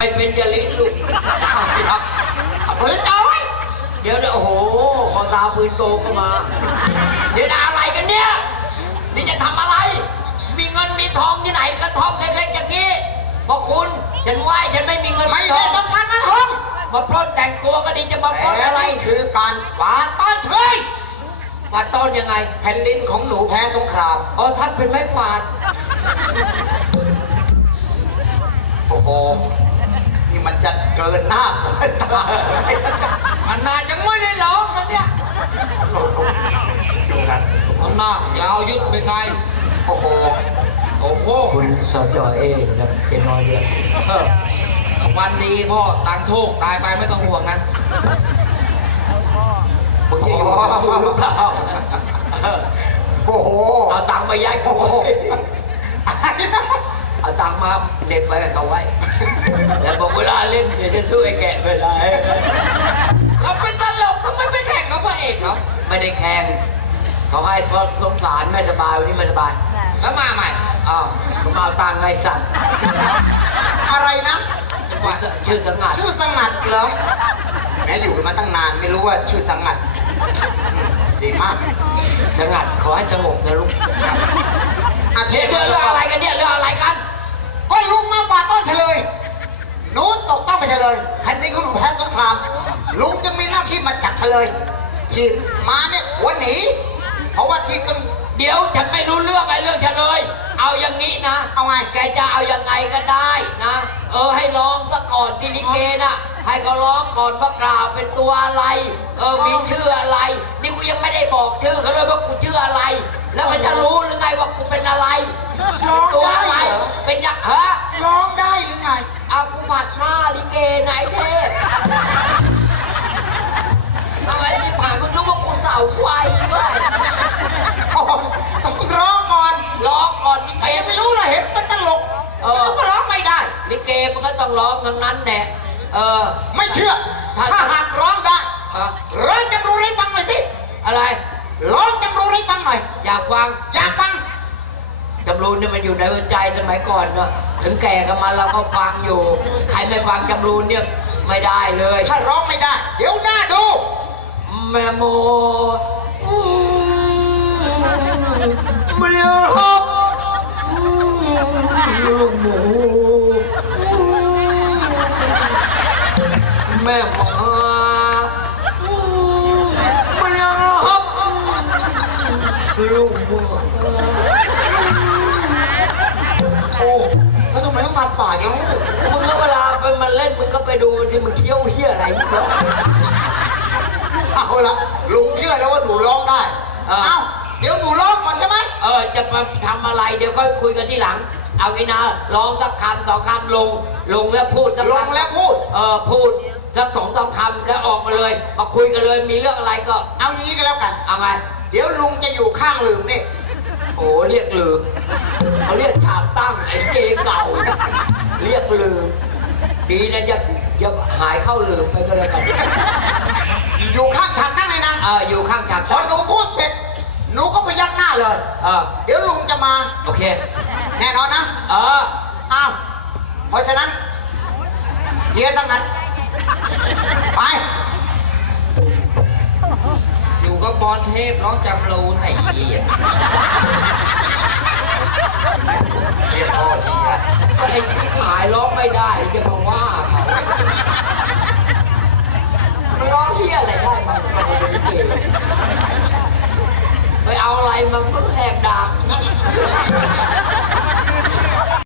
ไม่เป็นยาลิลูกครับเอาปืนจ่อไว้เดี๋ยวนะโอ้โหพอตาปืนโตเข้ามา เดี๋ยวนะอะไรกันเนี่ย นี่จะทำอะไร มีเงินมีทองที่ไหนกระท่อมเล็กๆอย่างนี้บอกคุณฉันไหว่าฉันไม่มีเงินไม่ทได้องต้องการนะทองมาปล้นแต่งตัวก็ดีจะมาปล้นแต่อะไรนี่คือการปาต้อนเทยมาต้นยังไง แผ่นดินของหนูแพ้สงครามอ๋อท่านเป็นไม้กวาดโอ้โห นี่มันจะเกินหน้าเกินตาขนาดยังไม่ได้ร้องนะเนี่ยดูนะเอาหน้าอย่าเอายึดไปไงโอ้โหโอ้โหคุณสจเอครับเจน้อยเนี่ยเออวันดีพ่อตังค์โชคตายไปไม่ต้องห่วงนะผมจะอยู่กับคุณหรือเปล่าโอ้โหเอาตังค์มาย้ายกูโอ้โหเอา ตังค์มาเด็บไว้กับเขาไว้ แล้วบอกเวลาเล่นเดี๋ยวจะสู้ไอ้แกะไม่ได้เราเป็นตลกทำไมไม่แข่งกับพระเอกเขาไม่ได้แข่งเขาให้เพราะสงสารไม่สบายวันนี้ไม่สบายแล้วมาใหม่อ้าวก็มาเอาตังค์ไงสัตว์อะไรนะว่าชื่อสงัดชื่อสงัดเหรอแม้อยู่กันมาตั้งนานไม่รู้ว่าชื่อสงัดอืมดีมากสงัดขอให้สงบนะลูกอาเรื่องเรื่องอะไรกันเนี่ยเรื่องอะไรกัน ที่มาเนี่ยหัวหนีเพราะว่าที่ตึงเดี๋ยวฉันไม่รู้เรื่องไอ้เรื่องฉันเลย เอาอย่างนี้นะ เอาไงแกจะเอายังไงก็ได้นะ เออให้ร้องซะก่อนที่ลิเกน่ะ ให้เขาร้องก่อนว่ากล่าวเป็นตัวอะไร เออมีชื่ออะไร มันก็ต้องร้องทั้งนั้นแหละเออ ไม่เชื่อ ถ้า ถ้าหากร้องได้อะร้องจำรูนให้ฟังหน่อยสิอะไร ร้องจำรูนให้ฟังหน่อย อยากฟังอยากฟังจำรูนเนี่ยมันอยู่ในหัวใจสมัยก่อนเนอะถึงแก่กันมาเราก็ฟังอยู่ ใครไม่ฟังจำรูนเนี่ยไม่ได้เลยถ้าร้องไม่ได้ เดี๋ยวหน้าดู แม่โมอืมเมียฮับอืมลูกหมู แม่หมอืมเมียฮับลูกหมูโอ้แล้วทำไมต้องทำฝ่ายย่างมึงก็เวลาไปมาเล่นมึงก็ไปดูที่มึงเคี้ยวเฮียอะไรเนาะเอาละลุงเชื่อแล้วว่าหนูร้องได้ เอ้าเดี๋ยวหนูร้องก่อนใช่ไหมเออ จะมาทำอะไรเดี๋ยวก็คุยกันที่หลัง เอางี้นะร้องสักคำสองคำลง ลงแล้วพูดสักลคำงแล้วพูด เออพูด สักสองสามคำแล้วออกมาเลย มาคุยกันเลยมีเรื่องอะไรก็เอาอย่างนี้ก็แล้วกัน เอาไงเดี๋ยวลุงจะอยู่ข้างลืมนี่ โอ้เรียกลืมเขาเรียกฉากตั้งไอ้เกเก่า เรียกลืมดีนะอย่าอย่าหายเข้าลืมไปก็แล้วกัน อยู่ข้างฉากนั่งเลยนะเอออยู่ข้างฉากพอหนูพูดเสร็จหนูก็พยักหน้าเลย เออเดี๋ยวลุงจะมา โอเค แน่นอนนะ เออ อ้าว เพราะฉะนั้นเฮียสงัด ไป อยู่กับบอลเทพร้องจำรูนไอ้เหี้ยเรียกพ่อเฮียไอ้หายร้องไม่ได้จะมาว่าเขามันร้องเฮียอะไรได้มันก็ไม่ได้เก่งไปเอาอะไรมันก็แหกด่า